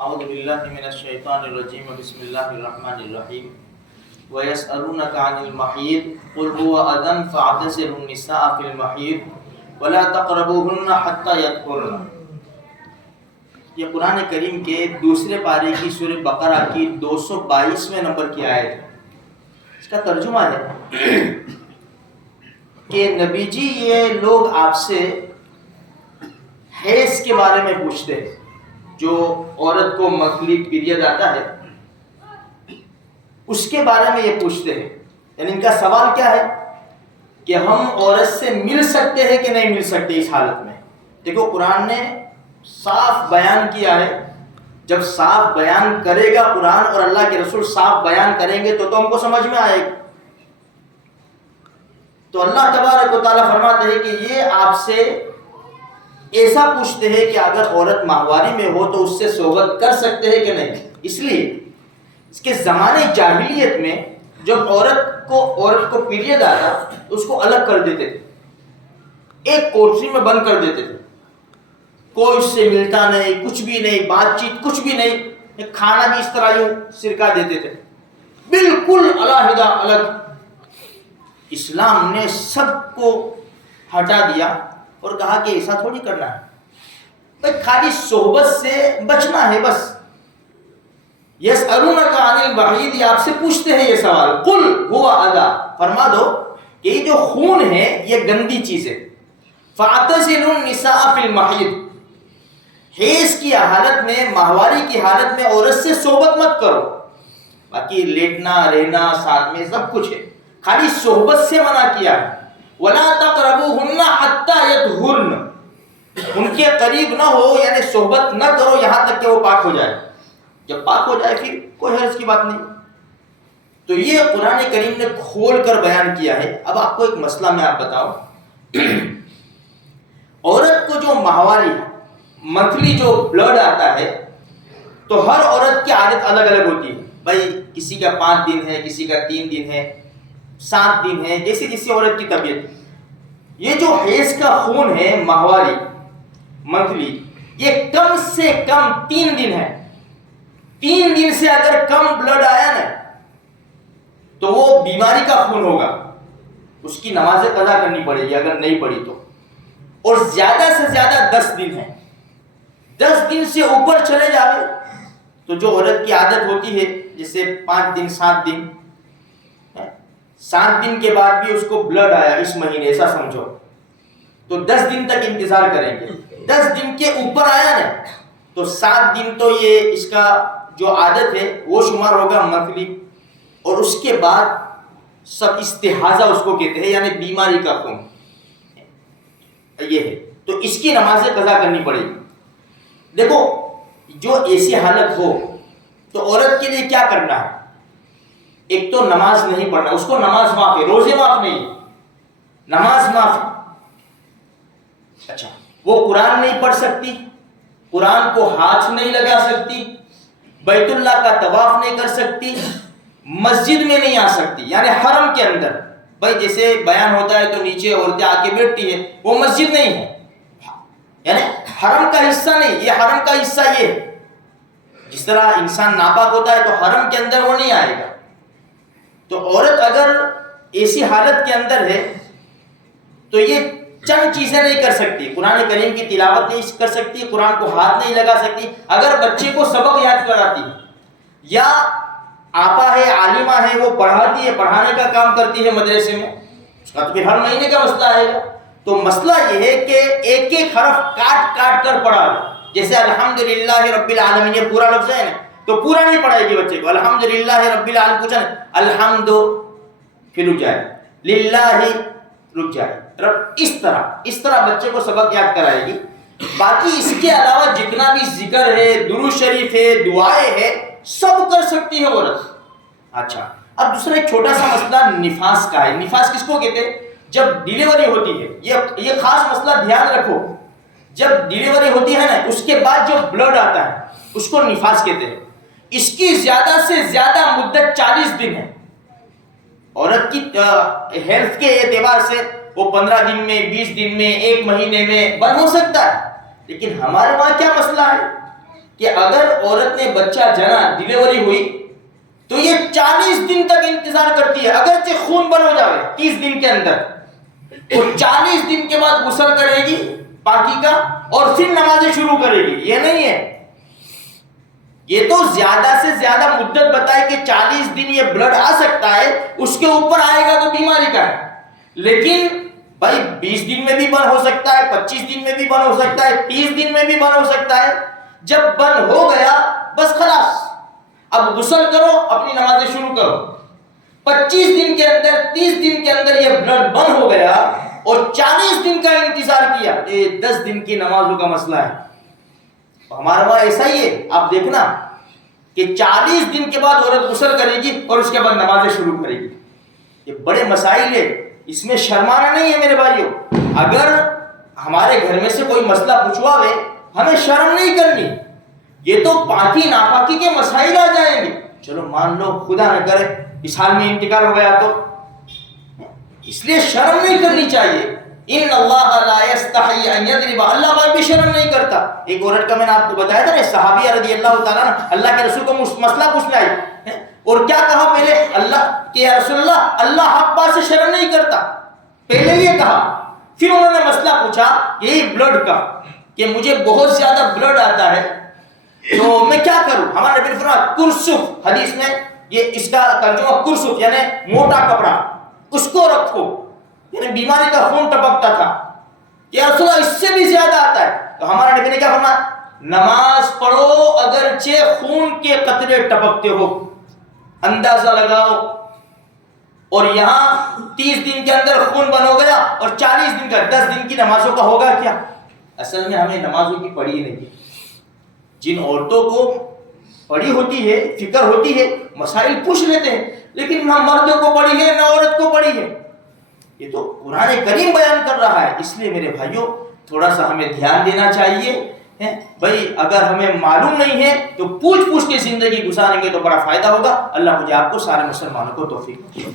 اعوذ باللہ من الشیطان الرجیم بسم اللہ الرحمن الرحیم وَيَسْأَلُونَكَ عَنِ الْمَحِيضِ قُلْ هُوَ أَذًى فَاعْتَزِلُوا النِّسَاءَ فِي الْمَحِيضِ وَلَا تَقْرَبُوهُنَّ حَتَّى يَطْهُرْنَ۔ یہ قرآن کریم کے دوسرے پارے کی سورہ بقرہ کی 222ویں نمبر کی آیت ہے۔ اس کا ترجمہ ہے کہ نبی جی یہ لوگ آپ سے حیض کے بارے میں پوچھتے ہیں، جو عورت کو منتھلی پیریڈ آتا ہے اس کے بارے میں یہ پوچھتے ہیں۔ یعنی ان کا سوال کیا ہے کہ ہم عورت سے مل سکتے ہیں کہ نہیں مل سکتے اس حالت میں۔ دیکھو قرآن نے صاف بیان کیا ہے، جب صاف بیان کرے گا قرآن اور اللہ کے رسول صاف بیان کریں گے تو ہم کو سمجھ میں آئے گا۔ تو اللہ تبارک و تعالیٰ فرماتے ہیں کہ یہ آپ سے ایسا پوچھتے ہیں کہ اگر عورت ماہواری میں ہو تو اس سے صحبت کر سکتے ہیں کہ نہیں۔ اس لیے اس کے زمانے جاہلیت میں جب عورت کو پیریڈ آتا تو اس کو الگ کر دیتے تھے، ایک کوٹری میں بند کر دیتے تھے، کوئی اس سے ملتا نہیں، کچھ بھی نہیں، بات چیت کچھ بھی نہیں، کھانا بھی اس طرح یوں سرکا دیتے تھے، بالکل علیحدہ الگ۔ اسلام نے سب کو ہٹا دیا اور کہا کہ ایسا تھوڑی کرنا ہے، بھائی خالی صحبت سے بچنا ہے بس۔ یسألونک عن المحیض، یہ آپ سے پوچھتے ہیں یہ سوال، قل هو اذی، فرما دو کہ یہ جو خون ہے یہ گندی چیز ہے۔ فاعتزلوا النساء فی المحیض، حیض کی حالت میں، ماہواری کی حالت میں عورت سے صحبت مت کرو، باقی لیٹنا رہنا ساتھ میں سب کچھ ہے، خالی صحبت سے منع کیا ہے۔ وَلَا تَقْرَبُوهُنَّ حَتَّى يَطْهُرْنَ، ان کے قریب نہ ہو، یعنی صحبت نہ کرو یہاں تک کہ وہ پاک ہو جائے۔ جب پاک ہو جائے پھر کوئی حرج کی بات نہیں۔ تو یہ قرآن کریم نے کھول کر بیان کیا ہے۔ اب آپ کو ایک مسئلہ میں آپ بتاؤ، عورت کو جو ماہواری منتھلی جو بلڈ آتا ہے تو ہر عورت کی عادت الگ الگ ہوتی ہے، بھائی کسی کا 5 دن ہے، کسی کا 3 دن ہے، 7 دن ہے، جیسی جیسی عورت کی طبیعت۔ یہ جو حیض کا خون ہے ماہواری منتھلی، یہ کم سے کم 3 دن ہے۔ 3 دن سے اگر کم بلڈ آیا نا تو وہ بیماری کا خون ہوگا، اس کی نماز قضا کرنی پڑے گی اگر نہیں پڑی تو۔ اور زیادہ سے زیادہ 10 دن ہے، 10 دن سے اوپر چلے جاوے تو جو عورت کی عادت ہوتی ہے جیسے 5 دن 7 دن، 7 دن کے بعد بھی اس کو بلڈ آیا اس مہینے، ایسا سمجھو تو 10 دن تک انتظار کریں گے۔ 10 دن کے اوپر آیا نا تو 7 دن تو یہ اس کا جو عادت ہے وہ شمار ہوگا منتھلی، اور اس کے بعد سب استحاضہ اس کو کہتے ہیں، یعنی بیماری کا خون یہ ہے، تو اس کی نماز قضا کرنی پڑے گی۔ دیکھو جو ایسی حالت ہو تو عورت کے لیے کیا کرنا ہے؟ ایک تو نماز نہیں پڑھنا، اس کو نماز معاف ہے، روزے معاف نہیں، نماز معاف ہے۔ اچھا وہ قرآن نہیں پڑھ سکتی، قرآن کو ہاتھ نہیں لگا سکتی، بیت اللہ کا طواف نہیں کر سکتی، مسجد میں نہیں آ سکتی، یعنی حرم کے اندر، بھائی جیسے بیان ہوتا ہے تو نیچے عورتیں آ کے بیٹھتی ہیں، وہ مسجد نہیں ہے، یعنی حرم کا حصہ نہیں، یہ حرم کا حصہ یہ ہے۔ جس طرح انسان ناپاک ہوتا ہے تو حرم کے اندر وہ نہیں آئے گا۔ تو عورت اگر ایسی حالت کے اندر ہے تو یہ چند چیزیں نہیں کر سکتی، قرآن کریم کی تلاوت نہیں کر سکتی، قرآن کو ہاتھ نہیں لگا سکتی، اگر بچے کو سبق یاد کراتی ہے یا آپا ہے عالمہ ہے وہ پڑھاتی ہے، پڑھانے کا کام کرتی ہے مدرسے میں، اس کا تو پھر ہر مہینے کا مسئلہ آئے گا۔ تو مسئلہ یہ ہے کہ ایک ایک حرف کاٹ کاٹ کر پڑھا، جیسے الحمدللہ رب العالمین یہ پورا لفظ ہے نا تو پورا نہیں پڑھائے گی بچے کو، الحمدللہ رب العالمین پوچھا نا الحمد پھر رک جائے، للہ رک جائے، رب اس طرح بچے کو سبق یاد کرائے گی۔ باقی اس کے علاوہ جتنا بھی ذکر ہے، درود شریف ہے، دعائیں ہے، سب کر سکتی ہے عورت۔ اچھا اب دوسرا ایک چھوٹا سا مسئلہ نفاس کا ہے۔ نفاس کس کو کہتے ہیں؟ جب ڈیلیوری ہوتی ہے، یہ خاص مسئلہ دھیان رکھو، جب ڈیلیوری ہوتی ہے نا اس کے بعد جو بلڈ آتا ہے اس کو نفاس کہتے ہیں۔ اس کی زیادہ سے زیادہ مدت 40 دن ہے۔ عورت کی ہیلتھ کے اعتبار سے وہ 15 دن میں، 20 دن میں، 1 مہینے میں بند ہو سکتا ہے، لیکن ہمارے وہاں کیا مسئلہ ہے کہ اگر عورت نے بچہ جنا، ڈیلیوری ہوئی، تو یہ 40 دن تک انتظار کرتی ہے، اگرچہ خون بند ہو جائے 30 دن کے اندر، وہ 40 دن کے بعد غسل کرے گی پاکی کا اور پھر نمازیں شروع کرے گی. یہ نہیں ہے، یہ تو زیادہ سے زیادہ مدت بتائے کہ 40 دن یہ بلڈ آ سکتا ہے، اس کے اوپر آئے گا تو بیماری کا ہے. لیکن بھائی 20 دن میں بھی بند ہو سکتا ہے، 25 دن میں بھی بند ہو سکتا ہے، 30 دن میں بھی بند ہو سکتا ہے. جب بند ہو گیا بس خلاص، اب غسل کرو، اپنی نمازیں شروع کرو. 25 دن کے اندر، 30 دن کے اندر یہ بلڈ بند ہو گیا اور 40 دن کا انتظار کیا، یہ 10 دن کی نمازوں کا مسئلہ ہے. ہمارا وہاں ایسا ہی ہے، آپ دیکھنا کہ 40 دن کے بعد عورت غسل کرے گی اور اس کے بعد نمازیں شروع کرے گی. یہ بڑے مسائل ہے، اس میں شرمانا نہیں ہے میرے بھائیوں. اگر ہمارے گھر میں سے کوئی مسئلہ پوچھواوے، ہمیں شرم نہیں کرنی. یہ تو پاکی ناپاکی کے مسائل آ جائیں گے. چلو مان لو خدا نہ کرے اس حال میں انتقال ہو گیا، تو اس لیے شرم نہیں کرنی چاہیے. ان اللہ لا یستحی ان یضرب، اللہ بھائی بھی شرم نہیں کرتا. ایک عورت کا میں نے آپ کو بتایا تھا نا، صحابیہ رضی اللہ تعالیٰ عنہ اللہ کے رسول کو مسئلہ پوچھنے آئی اور کیا کہا پہلے، اللہ کہ یا رسول اللہ حق بات سے شرم نہیں کرتا، پہلے یہ کہا. پھر انہوں نے مسئلہ پوچھا یہی بلڈ کا کہ مجھے بہت زیادہ بلڈ آتا ہے تو میں کیا کروں. ہمارے نبی نے فرمایا کرسف، حدیث میں یہ اس کا ترجمہ کرسف یعنی موٹا کپڑا، اس کو رکھو، یعنی بیماری کا خون ٹپکتا تھا. یا رسول اللہ اس سے بھی زیادہ آتا ہے، تو ہمارے نبی نے کیا فرمایا، نماز پڑھو اگرچہ خون کے قطرے ٹپکتے ہو، اندازہ لگاؤ. اور یہاں 30 دن کے اندر خون بند ہو گیا اور 40 دن کا، 10 دن کی نمازوں کا ہوگا کیا. اصل میں ہمیں نمازوں کی پڑھی ہی نہیں. جن عورتوں کو پڑھی ہوتی ہے، فکر ہوتی ہے، مسائل پوچھ لیتے ہیں، لیکن نہ مرد کو پڑھی ہے نہ عورت کو پڑھی ہے. یہ تو قرآن کریم بیان کر رہا ہے. اس لیے میرے بھائیوں تھوڑا سا ہمیں دھیان دینا چاہیے. بھائی اگر ہمیں معلوم نہیں ہے تو پوچھ کے زندگی گزاریں گے تو بڑا فائدہ ہوگا. اللہ مجھے آپ کو سارے مسلمانوں کو توفیق دے.